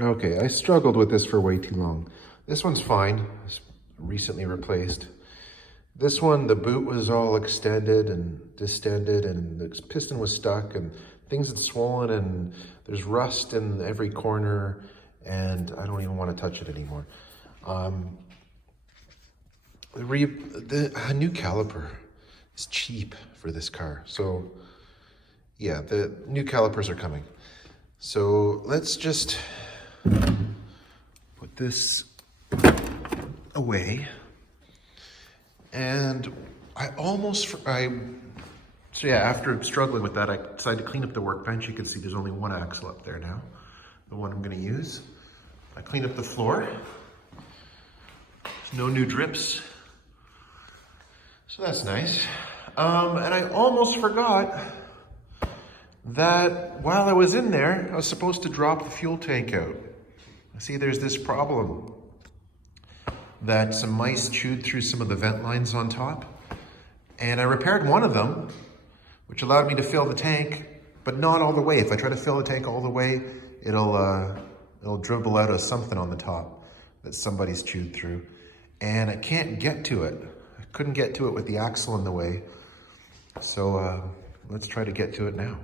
Okay, I struggled with this for way too long. This one's fine, it's recently replaced. This one, the boot was all extended and distended and the piston was stuck and things had swollen and there's rust in every corner and I don't even want to touch it anymore. A new caliper is cheap for this car. So yeah, the new calipers are coming. So let's just put this away. And so yeah, after struggling with that, I decided to clean up the workbench. You can see there's only one axle up there now, the one I'm gonna use. I cleaned up the floor. There's no new drips. So that's nice. And I almost forgot that while I was in there, I was supposed to drop the fuel tank out. See, there's this problem that some mice chewed through some of the vent lines on top. And I repaired one of them, which allowed me to fill the tank, but not all the way. If I try to fill the tank all the way, it'll dribble out of something on the top that somebody's chewed through. And I can't get to it. I couldn't get to it with the axle in the way. So let's try to get to it now.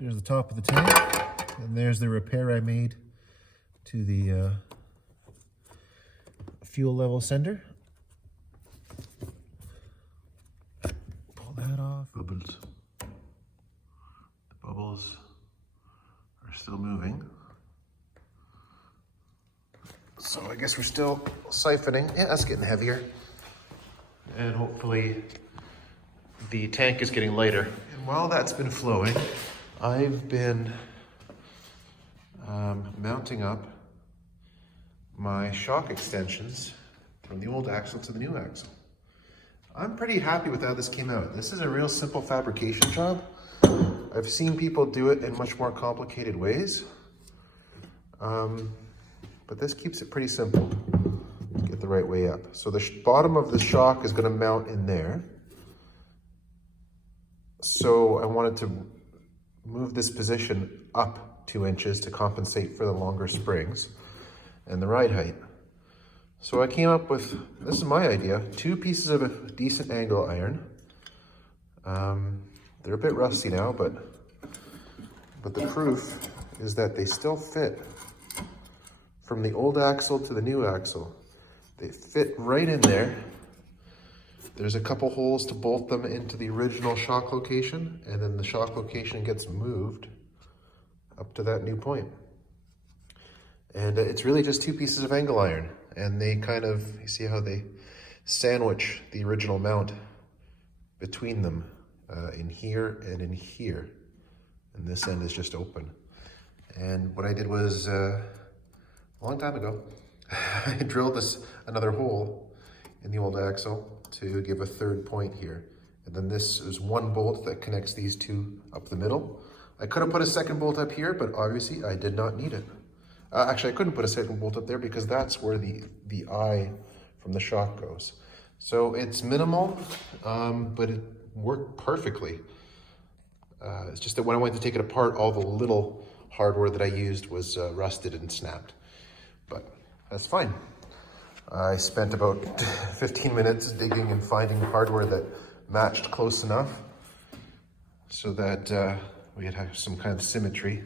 Here's the top of the tank, and there's the repair I made to the fuel level sender. Pull that off. Bubbles. The bubbles are still moving. So I guess we're still siphoning. Yeah, that's getting heavier. And hopefully the tank is getting lighter. And while that's been flowing, I've been mounting up my shock extensions from the old axle to the new axle. I'm pretty happy with how this came out. This is a real simple fabrication job. I've seen people do it in much more complicated ways, but this keeps it pretty simple. Get the right way up. So the bottom of the shock is going to mount in there. So I wanted to move this position up 2 inches to compensate for the longer springs and the ride height. So I came up with, this is my idea, 2 pieces of a decent angle iron. They're a bit rusty now, but the proof is that they still fit from the old axle to the new axle. They fit right in there. There's a couple holes to bolt them into the original shock location, and then the shock location gets moved up to that new point. And it's really just 2 pieces of angle iron, and they kind of, you see how they sandwich the original mount between them in here and in here. And this end is just open. And what I did was, a long time ago, I drilled another hole in the old axle to give a 3rd point here. And then this is 1 bolt that connects these 2 up the middle. I could have put a 2nd bolt up here, but obviously I did not need it. Actually, I couldn't put a 2nd bolt up there because that's where the eye from the shock goes. So it's minimal, but it worked perfectly. It's just that when I went to take it apart, all the little hardware that I used was rusted and snapped. But that's fine. I spent about 15 minutes digging and finding hardware that matched close enough so that we could have some kind of symmetry.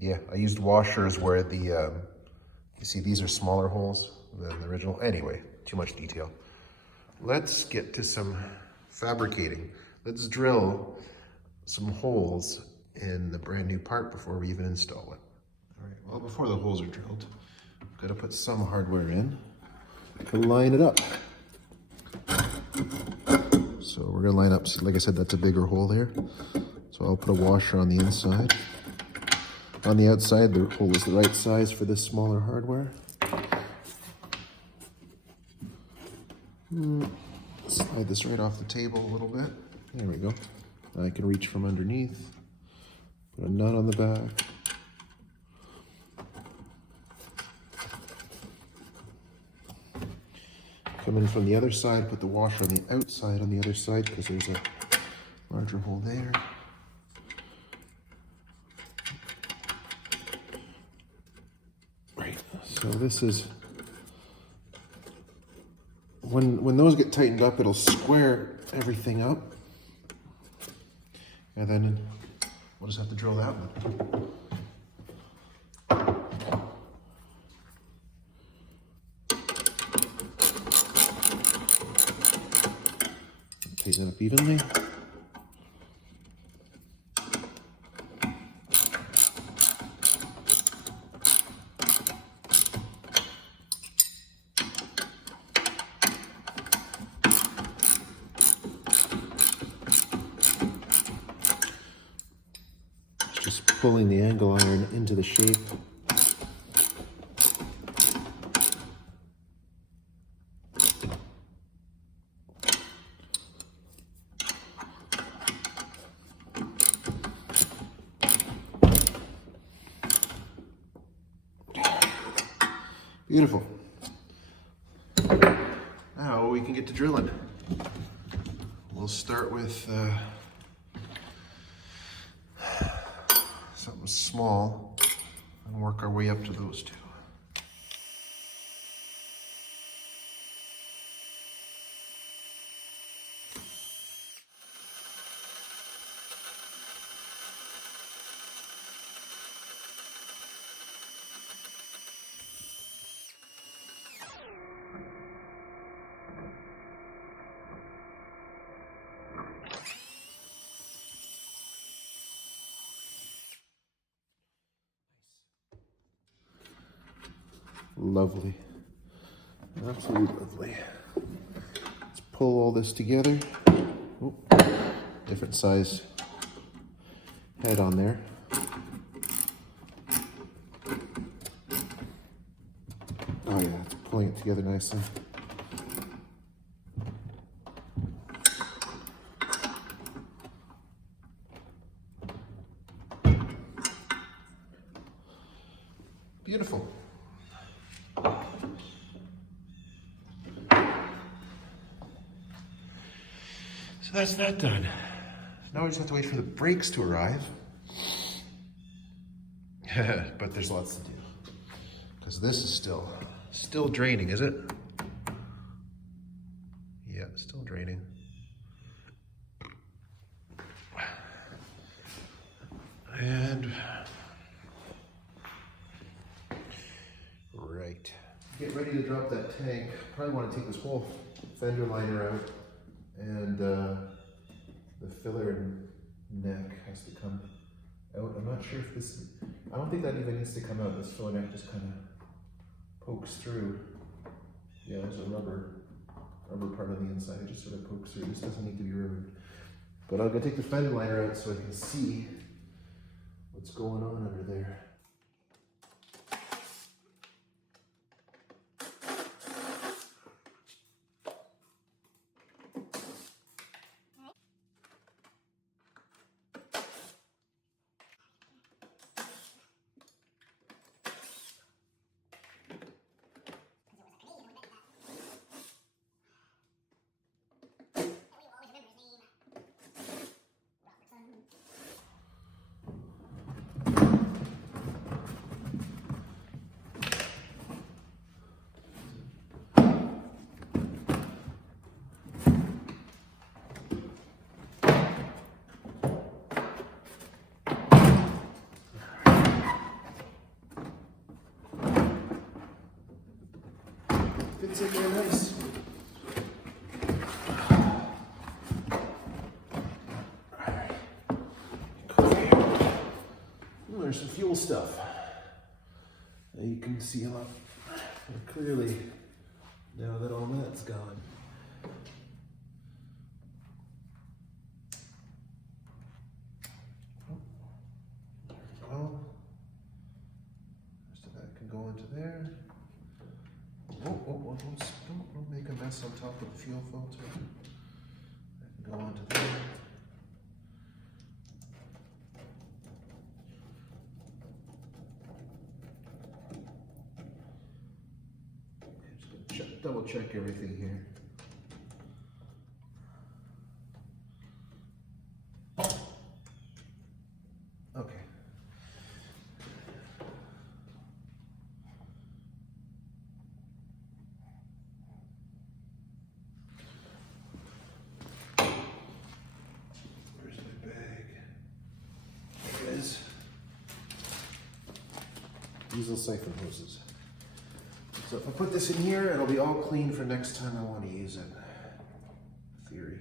Yeah, I used washers where the, you see these are smaller holes than the original. Anyway, too much detail. Let's get to some fabricating. Let's drill some holes in the brand new part before we even install it. All right, well, before the holes are drilled, I've got to put some hardware in to line it up. So we're gonna line up, like I said, that's a bigger hole there. So I'll put a washer on the inside. On the outside, the hole is the right size for this smaller hardware. Slide this right off the table a little bit. There we go. I can reach from underneath. Put a nut on the back. Come in from the other side, put the washer on the outside on the other side because there's a larger hole there. Right, so this is, when those get tightened up, it'll square everything up. And then we'll just have to drill that one. Tighten it up evenly. Just pulling the angle iron into the shape. Beautiful. Now we can get to drilling. We'll start with something small and work our way up to those two. Lovely. Absolutely lovely. Let's pull all this together. Ooh, different size head on there. Oh yeah, it's pulling it together nicely. Beautiful. So that's that done. Now we just have to wait for the brakes to arrive. But there's lots to do. Because this is still draining, is it? Yeah, it's still draining. And right. Get ready to drop that tank. Probably want to take this whole fender liner out, and the filler and neck has to come out. I'm not sure if this, I don't think that even needs to come out. This filler neck just kind of pokes through. Yeah, there's a rubber part on the inside. It just sort of pokes through. This doesn't need to be removed. But I'm gonna take the fender liner out so I can see what's going on under there. Fits in there nice. There's some fuel stuff. Now you can see a lot more clearly now that all that's gone. There we go. Rest of that can go into there. Oh, don't make a mess on top of the fuel filter. I can go onto there. Just gonna double check everything here. Okay. Where's my bag? There it is. Diesel siphon hoses. So if I put this in here, it'll be all clean for next time I want to use it. Theory.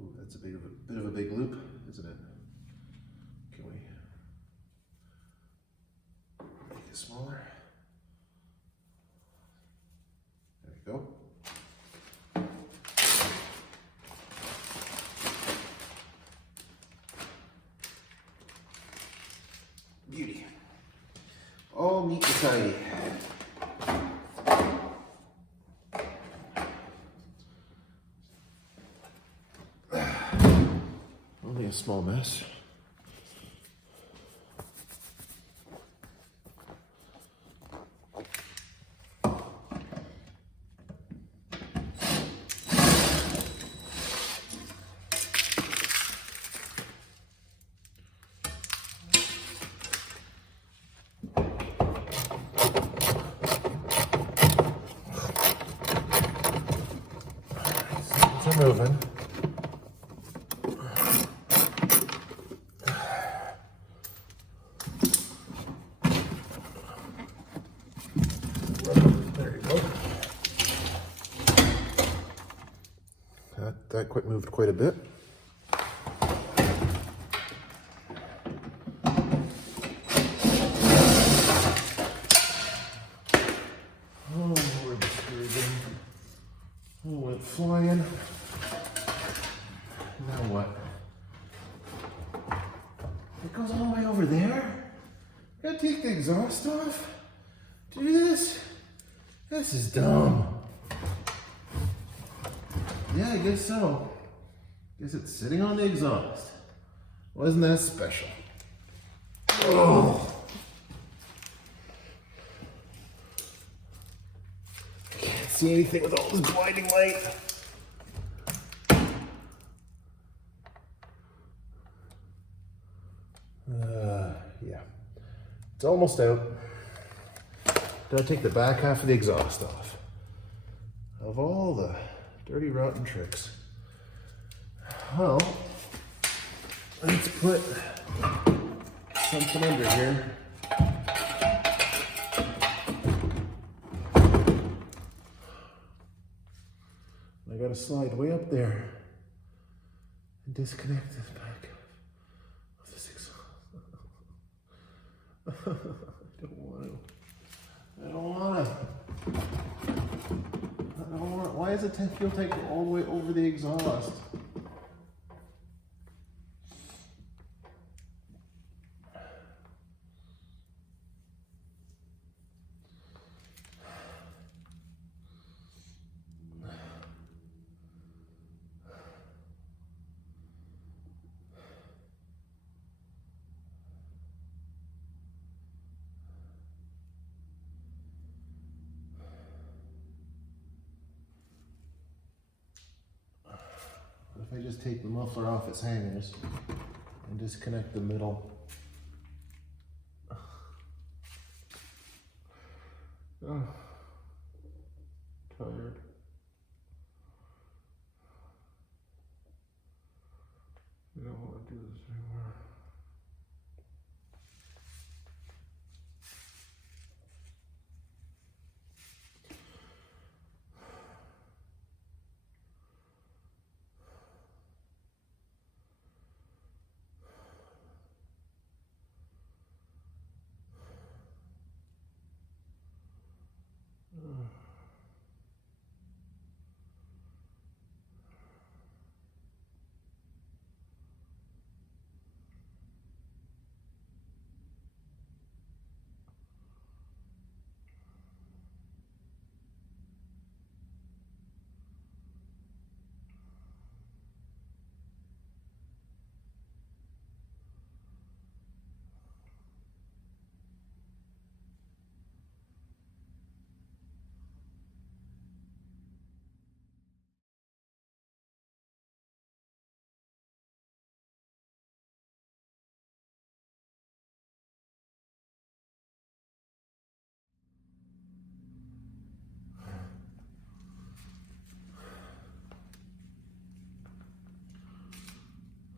Ooh, that's a bit of a big loop, isn't it? Can we make it smaller? There we go. Beauty. All neat and tidy. Only a small mess. Things are moving. There you go. That moved quite a bit. Oh, we're disturbing. Oh, went flying. Now what? It goes all the way over there? Gotta take the exhaust off? Do this? This is dumb. Yeah, I guess so. Guess it's sitting on the exhaust. Wasn't that special? Oh. Can't see anything with all this blinding light. Yeah. It's almost out. Gotta take the back half of the exhaust off. Of all the dirty, rotten tricks. Well, let's put something under here. I gotta slide way up there and disconnect this back of this exhaust. I don't want to. I don't want to. Why does the fuel tank go all the way over the exhaust? If I just take the muffler off its hangers and disconnect the middle. Oh, tired. I don't want to do this anymore.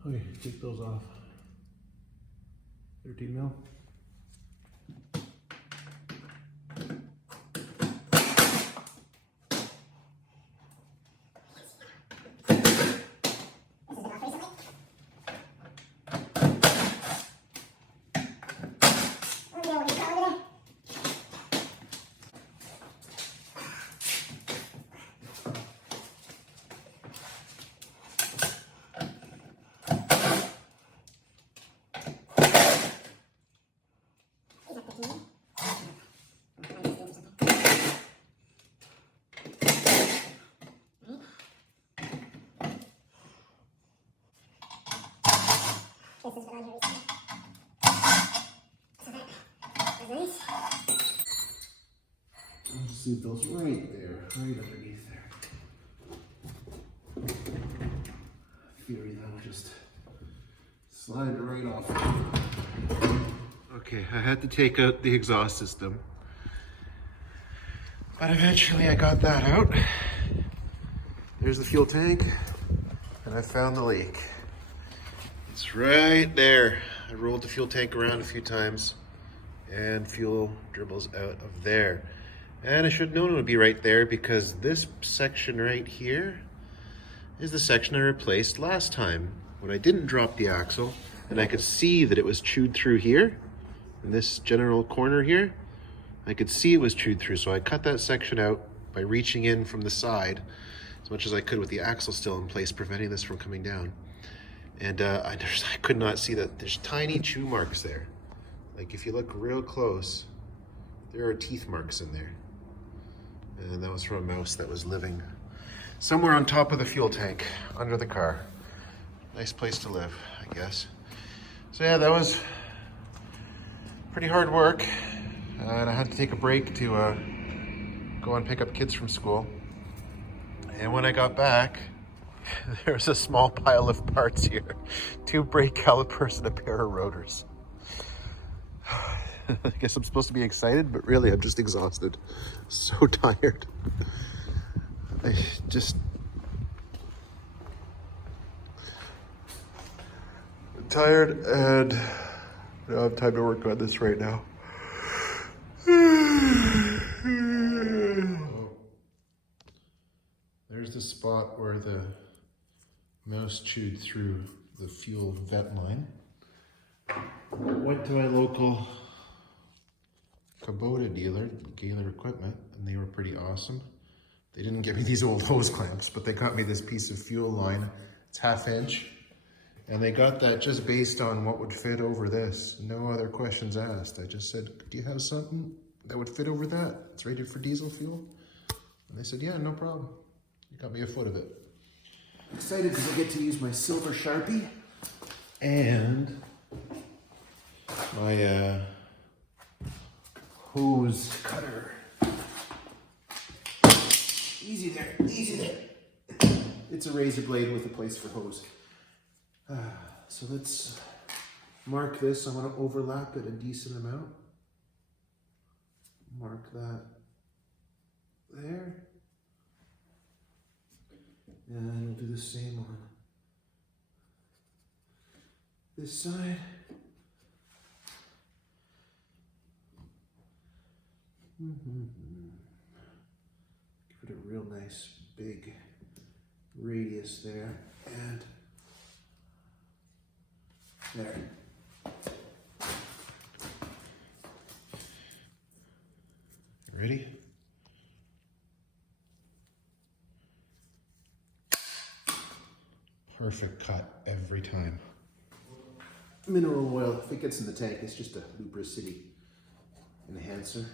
Okay, take those off. 13 mil. I'll just leave those right there, right underneath there. Fury, that'll just slide right off. Okay, I had to take out the exhaust system, but eventually I got that out. There's the fuel tank, and I found the leak. It's right there. I rolled the fuel tank around a few times, and fuel dribbles out of there. And I should have known it would be right there because this section right here is the section I replaced last time when I didn't drop the axle, and I could see that it was chewed through here in this general corner here. I could see it was chewed through, so I cut that section out by reaching in from the side as much as I could with the axle still in place, preventing this from coming down. And I could not see that there's tiny chew marks there. Like if you look real close, there are teeth marks in there. And that was from a mouse that was living somewhere on top of the fuel tank under the car. Nice place to live, I guess. So yeah, that was pretty hard work. And I had to take a break to go and pick up kids from school. And when I got back, there was a small pile of parts here. 2 brake calipers and a pair of rotors. I guess I'm supposed to be excited, but really I'm just exhausted. So tired. I'm tired, and I don't have time to work on this right now. There's the spot where the mouse chewed through the fuel vent line. Went to my local Kubota dealer, Gaylor Equipment, and they were pretty awesome. They didn't give me these old hose clamps, but they got me this piece of fuel line. It's 1/2 inch. And they got that just based on what would fit over this. No other questions asked. I just said, do you have something that would fit over that? It's rated for diesel fuel. And they said, yeah, no problem. You got me a foot of it. I'm excited because I get to use my silver Sharpie and my hose cutter. Easy there, easy there. It's a razor blade with a place for hose. So let's mark this. I want to overlap it a decent amount. Mark that there. And we'll do the same on this side. Give it a real nice big radius there, and there. Ready? Perfect cut every time. Mineral oil, if it gets in the tank, it's just a lubricity enhancer.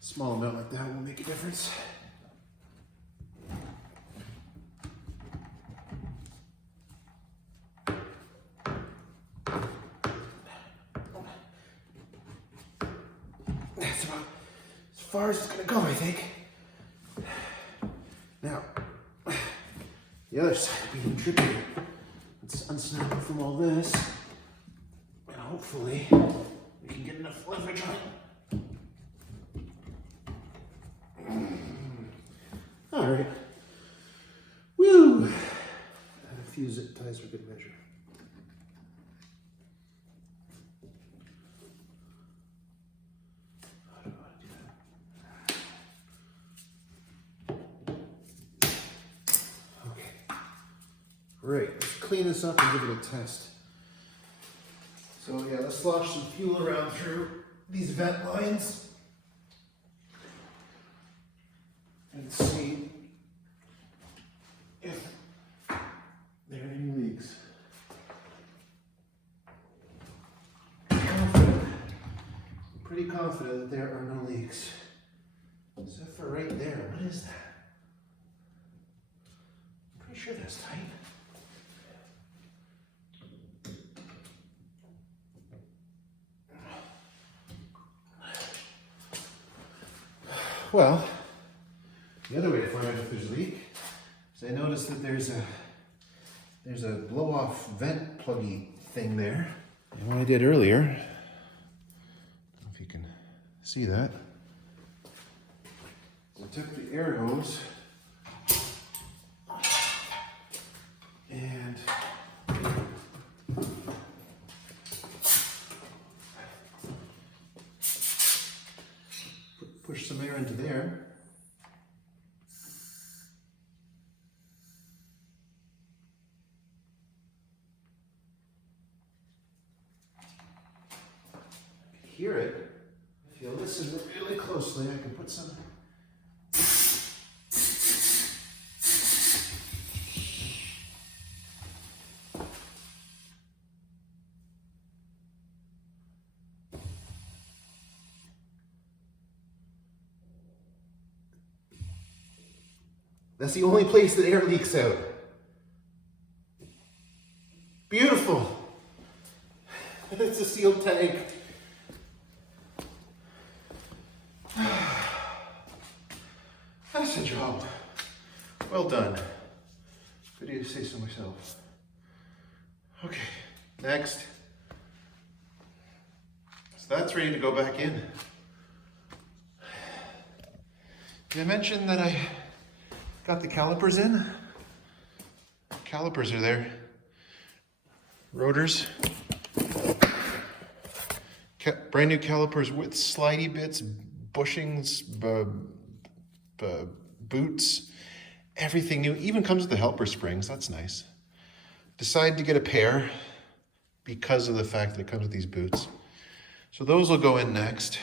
Small amount like that will make a difference. That's about as far as it's gonna go, I think. Now, the other side will be trickier. Let's unsnap it from all this, and hopefully we can get enough leverage on it. All right. Woo! And a few zip ties for good measure. How do I do that? Okay. Great. Let's clean this up and give it a test. So yeah, let's slosh some fuel around through these vent lines and see if there are any leaks. I'm pretty confident that there are no leaks. Except for right there. What is that? I'm pretty sure that's tight. Well, the other way to find out if there's a leak is I noticed that there's a blow-off vent pluggy thing there. And what I did earlier, I don't know if you can see that, I took the air hose and push some air into there. I can hear it. If you listen really closely, I can put some. That's the only place that air leaks out. Beautiful. It's a sealed tank. That's a job. Well done. Good to say so myself. Okay, next. So that's ready to go back in. Did I mention that I got the calipers in? Calipers are there. Rotors. Brand new calipers with slidey bits, bushings, boots, everything new. Even comes with the helper springs, that's nice. Decided to get a pair because of the fact that it comes with these boots. So those will go in next.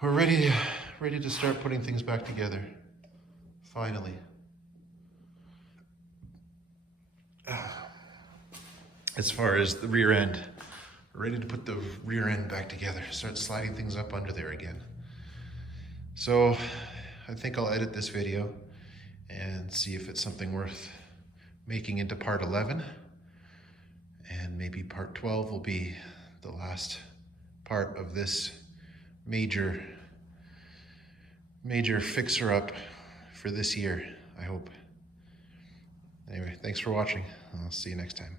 We're ready to start putting things back together. Finally. As far as the rear end, we're ready to put the rear end back together, start sliding things up under there again. So I think I'll edit this video and see if it's something worth making into part 11. And maybe part 12 will be the last part of this major fixer-up for this year, I hope. Anyway, thanks for watching. I'll see you next time.